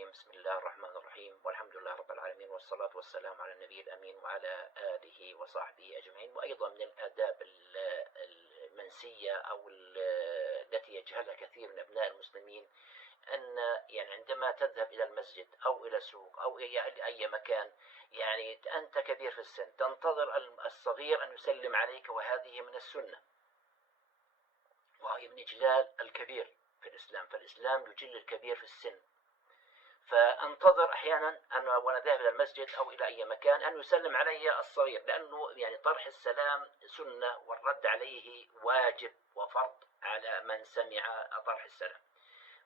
الرجيم. بسم الله الرحمن الرحيم، والحمد لله رب العالمين، والصلاة والسلام على النبي الأمين وعلى آله وصحبه أجمعين. وأيضا من الآداب المنسية أو التي يجهلها كثير من أبناء المسلمين أن يعني عندما تذهب إلى المسجد أو إلى السوق أو إلى أي مكان، يعني أنت كبير في السن تنتظر الصغير أن يسلم عليك، وهذه من السنة، وهي من إجلال الكبير في الإسلام، فالإسلام يجل الكبير في السن. فأنتظر أحيانا أن وأنا ذاهب إلى المسجد أو إلى أي مكان أن يسلم علي الصغير، لأنه يعني طرح السلام سنة، والرد عليه واجب وفرض على من سمع طرح السلام.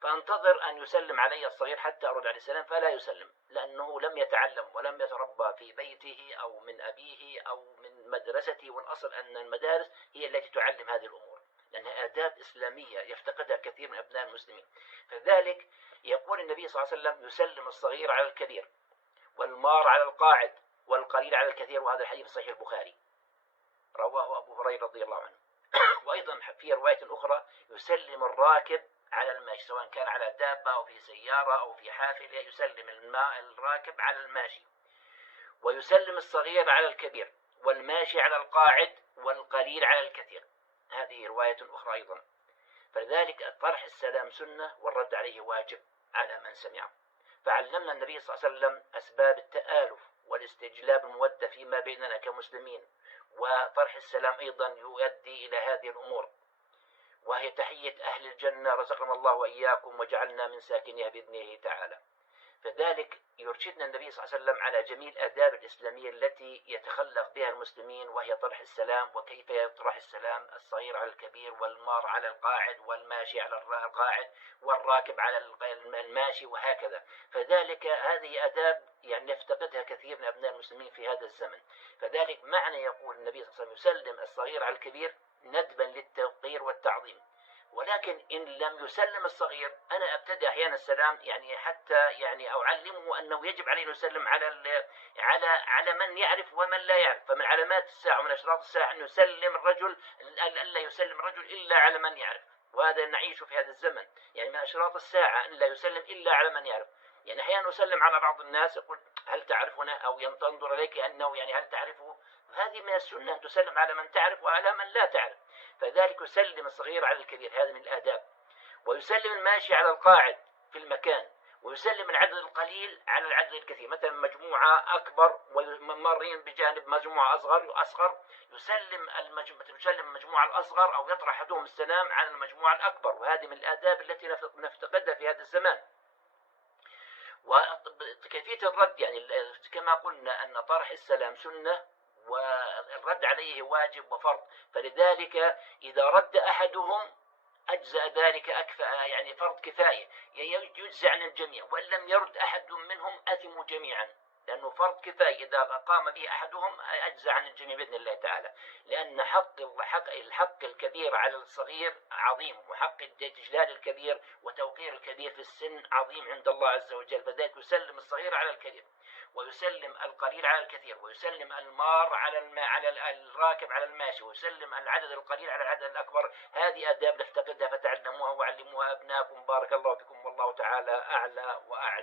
فأنتظر أن يسلم علي الصغير حتى أرد عليه السلام، فلا يسلم، لأنه لم يتعلم ولم يتربى في بيته أو من أبيه أو من مدرسته، والأصل أن المدارس هي التي تعلم هذه الأمور، لأنها آداب إسلامية يفتقدها كثير من أبناء المسلمين. فذلك يقول النبي صلى الله عليه وسلم: يسلم الصغير على الكبير، والمار على القاعد، والقليل على الكثير. وهذا الحديث صحيح البخاري، رواه أبو هريرة رضي الله عنه. وأيضا في رواية أخرى: يسلم الراكب على الماشي، سواء كان على دابة أو في سيارة أو في حافلة، يسلم الراكب على الماشي. ويسلم الصغير على الكبير، والماشي على القاعد، والقليل على الكثير. هذه رواية أخرى أيضا. فلذلك طرح السلام سنة، والرد عليه واجب على من سمعه. فعلمنا النبي صلى الله عليه وسلم أسباب التآلف والاستجلاب المودة فيما بيننا كمسلمين، وطرح السلام أيضا يؤدي إلى هذه الأمور، وهي تحية أهل الجنة، رزقنا الله وإياكم وجعلنا من ساكنها بإذنه تعالى. فذلك يرشدنا النبي صلى الله عليه وسلم على جميع الآداب الإسلامية التي يتخلق بها المسلمين، وهي طرح السلام، وكيف يطرح السلام الصغير على الكبير، والمار على القاعد، والماشي على القاعد، والراكب على الماشي، وهكذا. فذلك هذه آداب يعني يفتقدها كثير من أبناء المسلمين في هذا الزمن. فذلك معنى يقول النبي صلى الله عليه وسلم: يسلم الصغير على الكبير، ندبا للتوقير والتعظيم. ولكن إن لم يسلم الصغير، أنا أبتدأ أحيانا السلام يعني حتى يعني أعلمه أنه يجب عليه أن يسلم على من يعرف ومن لا يعرف. فمن علامات الساعة ومن أشراط الساعة أن يسلم الرجل، ألا يسلم الرجل إلا على من يعرف. وهذا نعيش في هذا الزمن، يعني من أشراط الساعة أن لا يسلم إلا على من يعرف. يعني أحيانا أسلم على بعض الناس، يقول: هل تعرفنا؟ أو ينظر إليك أنه يعني هل تعرفه؟ هذه من السنة أن تسلم على من تعرف وعلى من لا تعرف. فذلك يسلم الصغير على الكبير، هذا من الآداب. ويسلم الماشي على القاعد في المكان، ويسلم العدد القليل على العدد الكثير. مثلا مجموعة أكبر ومارين بجانب مجموعة أصغر، يسلم المجموعة الأصغر، أو يطرح أحدهم السلام على المجموعة الأكبر. وهذه من الآداب التي نفتقدها في هذا الزمان. وكيفية الرد يعني كما قلنا أن طرح السلام سنة، والرد عليه واجب وفرض. فلذلك إذا رد أحدهم أجزأ ذلك، أكفى يعني فرض كفاية، يجزع عن الجميع. وإن لم يرد أحد منهم أثموا جميعا، لأنه فرض كفاية إذا قام به أحدهم أجزأ عن الجميع بإذن الله تعالى. لأن الحق الكبير على الصغير عظيم، وحق إجلال الكبير وتوقير الكبير في السن عظيم عند الله عز وجل. فذلك يسلم الصغير على الكبير، ويسلم القليل على الكثير، ويسلم المار على الراكب على الماشي، ويسلم العدد القليل على العدد الأكبر. هذه آداب نفتقدها، فتعلموها وعلموها أبناءكم. بارك الله فيكم، والله تعالى أعلى وأعلم.